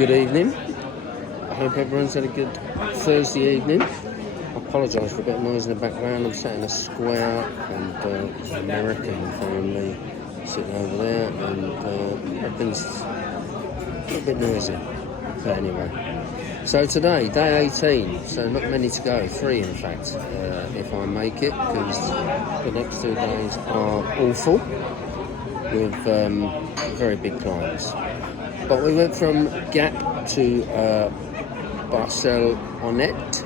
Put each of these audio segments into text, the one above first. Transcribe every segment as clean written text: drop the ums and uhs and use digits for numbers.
Good evening. I hope everyone's had a good Thursday evening. I apologise for a bit of noise in the background. I'm sat in a square and an American family sitting over there, and everything's a little bit noisy. But anyway, so today, day 18, so not many to go, 3 in fact, if I make it, because the next 2 days are awful with very big climbs. But we went from Gap to Barcelonnette.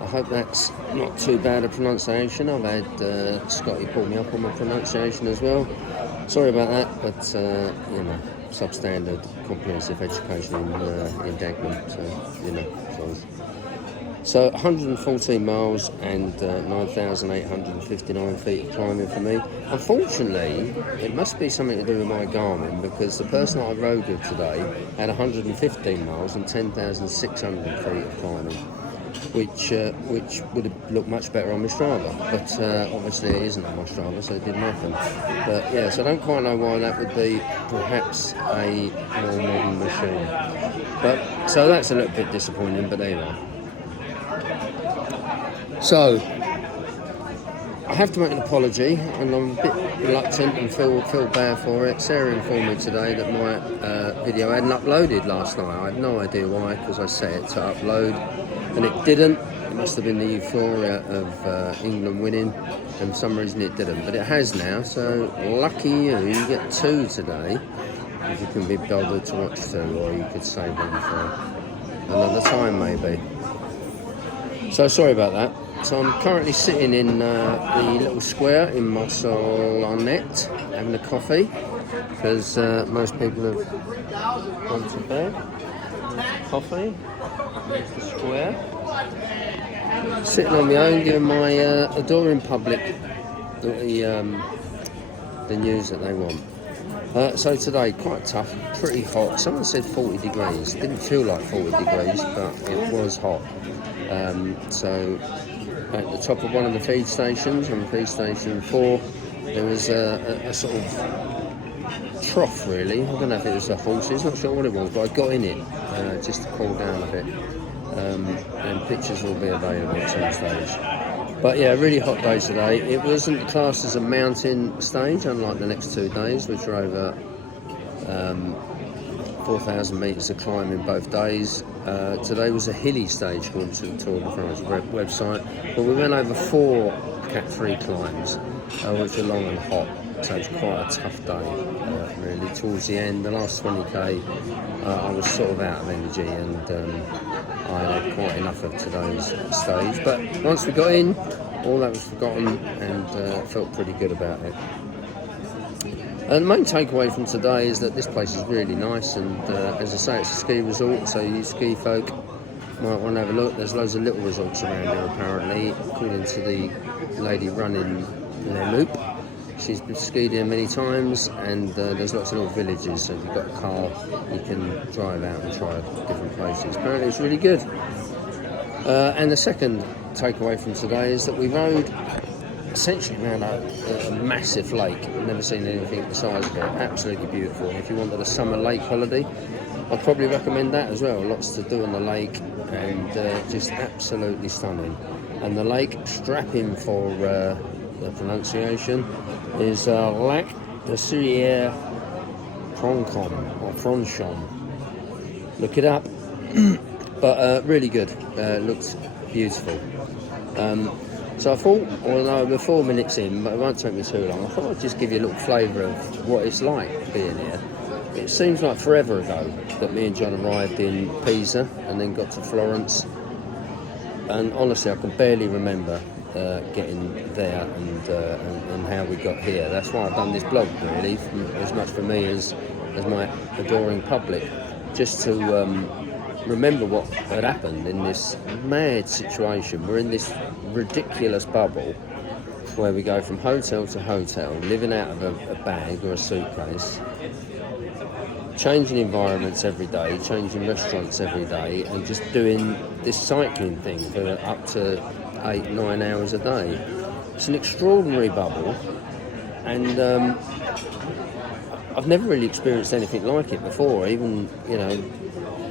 I hope that's not too bad a pronunciation. I've had Scotty pull me up on my pronunciation as well. Sorry about that, but substandard comprehensive education in Dagenham, so 114 miles and 9,859 feet of climbing for me. Unfortunately, it must be something to do with my Garmin, because the person I rode with today had 115 miles and 10,600 feet of climbing, which would have looked much better on my Strava, but obviously it isn't on my Strava, so it did nothing. But yeah, so I don't quite know why that would be. Perhaps a more modern machine. But so that's a little bit disappointing, but there you are. So, I have to make an apology, and I'm a bit reluctant and feel bad for it. Sarah informed me today that my video hadn't uploaded last night. I had no idea why, because I set it to upload, and it didn't. It must have been the euphoria of England winning, and for some reason it didn't. But it has now, so lucky you. You get 2 today, if you can be bothered to watch 2, or you could save them for another time maybe. So sorry about that. So I'm currently sitting in the little square in Barcelonnette having a coffee, because most people have gone to bed. Coffee, there's the square. Sitting on my own, giving my adoring public the news that they want. So today, quite tough, pretty hot. Someone said 40 degrees. Didn't feel like 40 degrees, but it was hot. So at the top of one of the feed stations, on feed station 4, there was a sort of trough, really. I don't know if it was the horses, not sure what it was, but I got in it just to cool down a bit. And pictures will be available at some stage. But yeah, really hot day today. It wasn't classed as a mountain stage, unlike the next 2 days, which are over 4,000 metres of climb in both days. Today was a hilly stage according to the Tour de France website, but we went over 4 Cat 3 climbs, which are long and hot, so it's quite a tough day, really. Towards the end, the last 20k, I was sort of out of energy, and I had quite enough of today's stage. But once we got in, all that was forgotten, and felt pretty good about it. And the main takeaway from today is that this place is really nice, and as I say, it's a ski resort, so you ski folk might want to have a look. There's loads of little resorts around here apparently, according to the lady running the loop. She's been skied here many times, and there's lots of little villages, so if you've got a car, you can drive out and try different places. Apparently it's really good. And the second takeaway from today is that we rode essentially around a massive lake. I've never seen anything the size of it. Absolutely beautiful. If you wanted a summer lake holiday, I'd probably recommend that as well. Lots to do on the lake, and just absolutely stunning. And the lake, strapping for the pronunciation, is Lac de Surière Pronchon. Look it up. But really good. Looks beautiful. So I thought, although we're 4 minutes in, but it won't take me too long, I thought I'd just give you a little flavour of what it's like being here. It seems like forever ago that me and John arrived in Pisa and then got to Florence. And honestly, I can barely remember getting there and how we got here. That's why I've done this blog, really, as much for me as my adoring public, just to remember what had happened in this mad situation. We're in this ridiculous bubble where we go from hotel to hotel, living out of a bag or a suitcase, changing environments every day, changing restaurants every day, and just doing this cycling thing for up to 8-9 hours a day. It's an extraordinary bubble, and I've never really experienced anything like it before. Even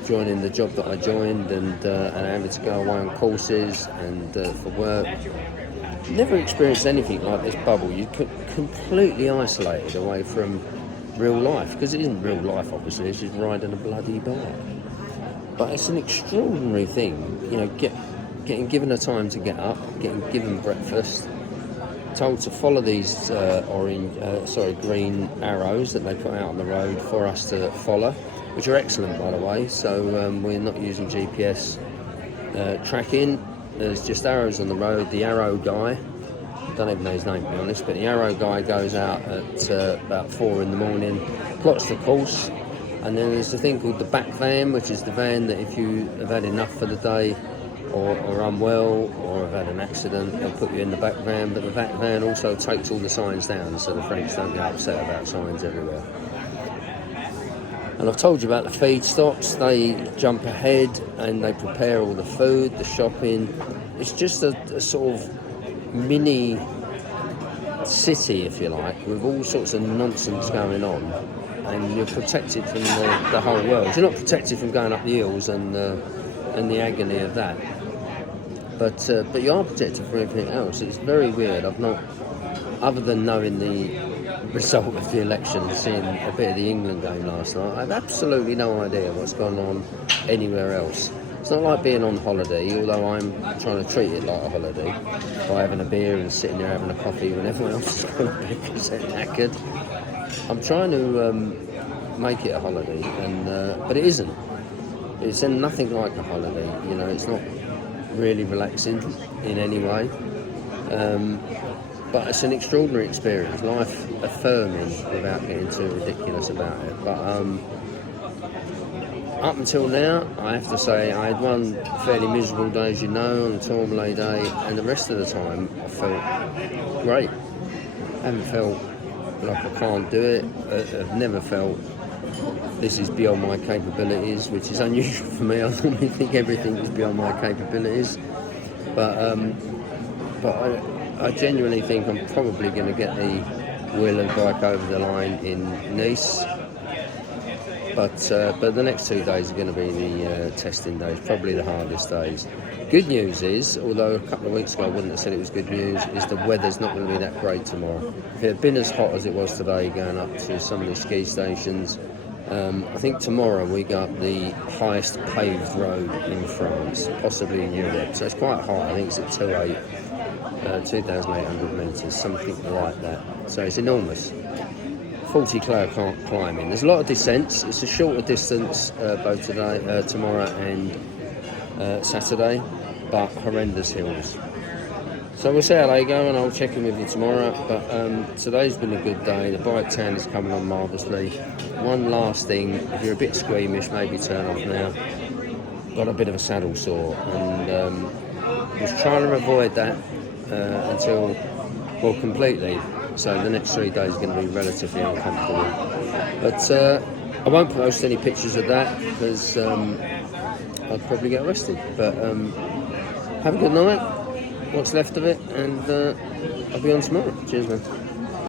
joining the job that I joined and having to go away on courses and for work. Never experienced anything like this bubble. You're completely isolated away from real life, because it isn't real life, obviously. It's just riding a bloody bike. But it's an extraordinary thing, getting given a time to get up, getting given breakfast, told to follow these green arrows that they put out on the road for us to follow, which are excellent, by the way. So we're not using GPS tracking. There's just arrows on the road. The arrow guy, I don't even know his name to be honest, but the arrow guy goes out at about 4 in the morning, plots the course, and then there's a thing called the back van, which is the van that if you have had enough for the day or unwell or have had an accident, they'll put you in the back van. But the back van also takes all the signs down, so the French don't get upset about signs everywhere. And I've told you about the feed stops. They jump ahead and they prepare all the food, the shopping. It's just a sort of mini city, if you like, with all sorts of nonsense going on. And you're protected from the whole world. You're not protected from going up the hills and the agony of that. But you are protected from everything else. It's very weird. I've not, other than knowing the result of the election, seeing a bit of the England game last night, I have absolutely no idea what's gone on anywhere else. It's not like being on holiday, although I'm trying to treat it like a holiday by having a beer and sitting there having a coffee when everyone else is going to be because they're knackered. I'm trying to make it a holiday, but it isn't. It's nothing like a holiday. It's not really relaxing in any way. But it's an extraordinary experience, life affirming without getting too ridiculous about it. But up until now, I have to say, I had one fairly miserable day, as you know, on the Tourmalet day, and the rest of the time I felt great. I haven't felt like I can't do it. I've never felt this is beyond my capabilities, which is unusual for me. I normally think everything is beyond my capabilities. But I genuinely think I'm probably going to get the wheel and bike over the line in Nice. But the next 2 days are going to be the testing days, probably the hardest days. Good news is, although a couple of weeks ago I wouldn't have said it was good news, is the weather's not going to be that great tomorrow. If it had been as hot as it was today going up to some of the ski stations, I think tomorrow we go up the highest paved road in France, possibly in Europe. So it's quite high. I think it's at 2,800 metres, something like that. So it's enormous. 40 kilo climbing. There's a lot of descents. It's a shorter distance both today, tomorrow and Saturday, but horrendous hills. So we'll see how they go, and I'll check in with you tomorrow. But today's been a good day. The bike tan is coming on marvellously. One last thing, if you're a bit squeamish, maybe turn off now. Got a bit of a saddle sore, and was trying to avoid that completely. So the next 3 days are going to be relatively uncomfortable. But I won't post any pictures of that because I'd probably get arrested. But have a good night, what's left of it, and I'll be on tomorrow. Cheers, man.